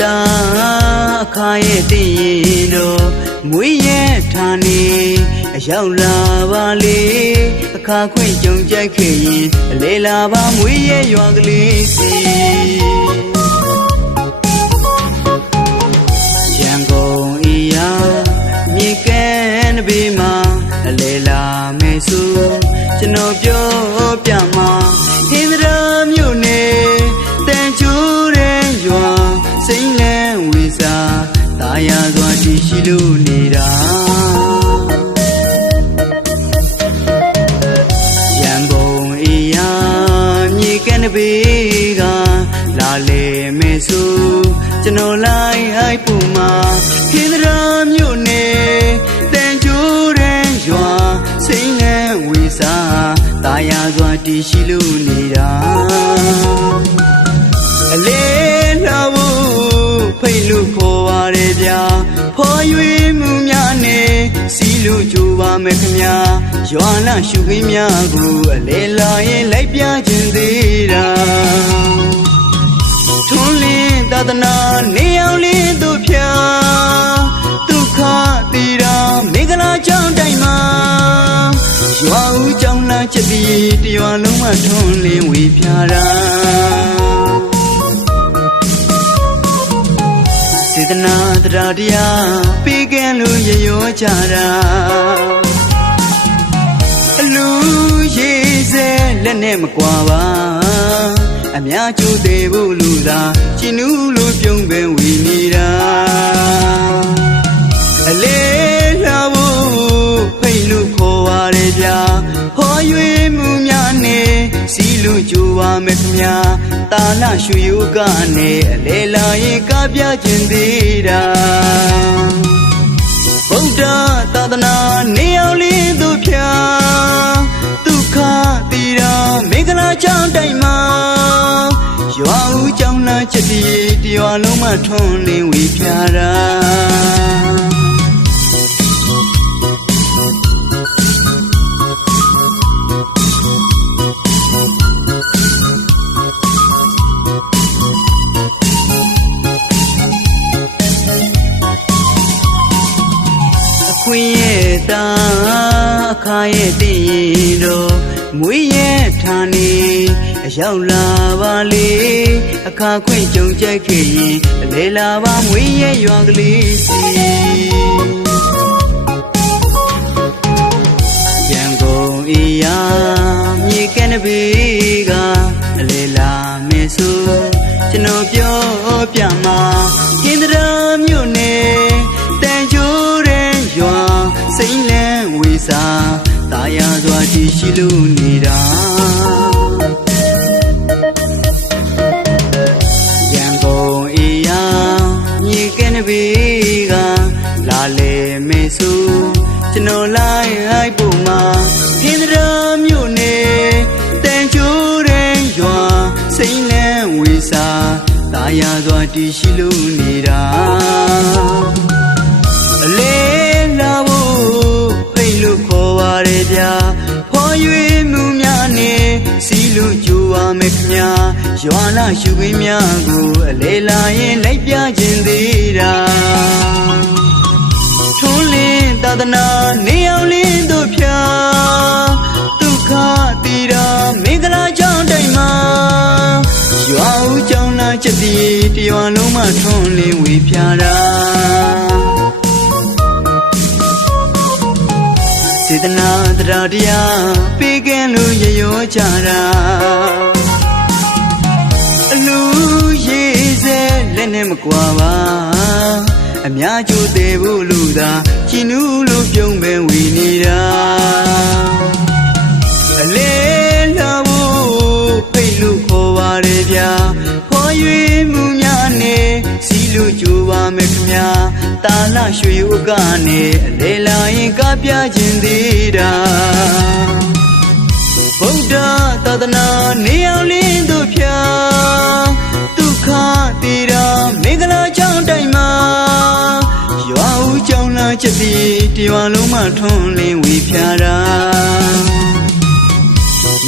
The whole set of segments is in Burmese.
တာအခါရဲ့တည်ရင်တော့မွေးရဲ့ဌာနေအရောက်လာပါလေအခါခွင့်ကြုံကြိုက်ခဲ့ရင်အလေလာပါမွေးရဲ့ရွာကလေးစီရန်ကုန်ဤရာမြေကမ်းတစ်ပေမှာအလေလာမယ်ဆိုကျွန်တော်ပြောပြမှာဟင်းသရမြို့နယ်တန်ချိုးတဲ့ရွာစိမ့်လန်းဝေစာတာယာစွာတည်ရှိလို့နေတာရန်ကုန်အေးရာမြေကမ်းတစ်ပေကလာလေမယ်ဆိုကျွန်တော်လိုက်ဟိုက်ပူမှာဟင်းသရမြို့နယ်တန်ချိုးတဲ့ရွာစိမ့်လန်းဝေစာတာယာစွာတည်ရှိလို့နေတာအလေလာဖို့ဖိတ်လို့ခေါ်ပါတယ်ဗျာဖော်ရွေမှုများနဲ့စီလို့ကြိုးပါမယ်ခင်ဗျာရွာလာရှုခင်းများကိုအလေလာရင်လိုက်ပြခြင်းသေးတာထွန်းလင်းသာသနာနေအောင်လင်းတို့ဖြာဒုက္ခတီရာမင်္ဂလာကြောင်းတိုင်းမှာရွာဦးကြောင်းလာချက်ပြီးတရွာလုံးမှာထွန်းလင်းဝေဖြာတာစေတနာတရားတရားပေးကမ်းလို့ရရောကြတာအလူရေးစဲလက်နဲ့မကွာပါအများကျိုးသေးဖို့လူသာကျင်နူးလို့ပြုံးပင်ဝီနေတာအလေလာဖို့ဖိတ်လို့ခေါ်ပါတယ်ဗျာဟောရွေမှုများနဲ့စီလို့ကြိုးပါမယ်ခင်ဗျာတာနာရွှေယုကနေအလေလာရင်ကပြခြင်းသေးတာဗုဒ္ဓသာသနာနေအောင်လင်းတို့ဖြာဒုက္ခတီရာမင်္ဂလာကြောင်းတိုင်းမှာရွာဦးကြောင်းလာချက်ပြီးတရွာလုံးမှာထွန်းလင်းဝေဖြာတာခွင့်ရဲ့တာအခါရဲ့တည်ရင်တော့မွေးရဲ့ဌာနေအရောက်လာပါလေအခါခွင့်ကြုံကြိုက်ခဲ့ရင်အလေလာပါမွေးရဲ့ရွာကလေးစီရန်ကုန်အေးရာမြေကမ်းတစ်ပေကအလေလာမယ်ဆိုကျွန်တော်ပြောပြမှာဟင်းသရမြို့နယ်တန်ချိုးတဲ့ရွာစိမ့်လန်းဝေစာတာယာစွာတည်ရှိလို့နေတာရန်ကုန်အေးရာမြေကမ်းတစ်ပေကလာလေမယ်ဆိုကျွန်တော်လိုက်ဟိုက်ပူမှာဟင်းသရမြို့နယ်တန်ချိုးတဲ့ရွာစိမ့်လန်းဝေစာတာယာစွာတည်ရှိလို့နေတာအလေလာဖို့ဖိတ်လို့ခေါ်ပါတယ်ဗျာဖော်ရွေမှုများနဲ့စီလို့ကြိုးပါမယ်ခင်ဗျာရွာလာရှုခင်းများကိုအလေလာရင်လိုက်ပြခြင်းသေးတာထွန်းလင်းသာသနာနေအောင်လင်းတို့ဖြာဒုက္ခတီရာမင်္ဂလာကြောင်းတိုင်းမှာရွာဦးကြောင်းလာချက်ပြီးတရွာလုံးမှာထွန်းလင်းဝေဖြာတာစေတနာတရားတရားပေးကမ်းလို့ရရောကြတာအလူရေးစဲလက်နဲ့မကွာပါအများကျိုးသေးဖို့လူသာကျင်နူးလို့ပြုံးပင်ဝီနေတာအလေလာဖို့ဖိတ်လို့ခေါ်ပါတယ်ဗျာဖော်ရွေမှုများနဲ့စီလို့ကြိုးပါမယ်ခင်ဗျာတာနာရွှေဥကနေအလေလာရင်ကပြခြင်းသေးတာဗုဒ္ဓသာသနာနေအောင်လင်းတို့ဖြာဒုက္ခတီရာမင်္ဂလာကြောင်းတိုင်းမှာရွာဦးကြောင်းလာချက်ပြီးတရွာလုံးမှာထွန်းလင်းဝေဖြာတာ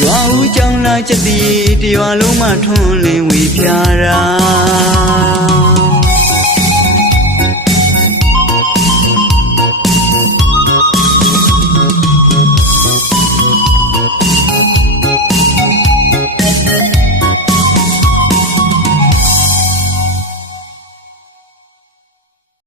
ရွာဦးကြောင်းလာချက်ပြီးတရွာလုံးမှာထွန်းလင်းဝေဖြာတာ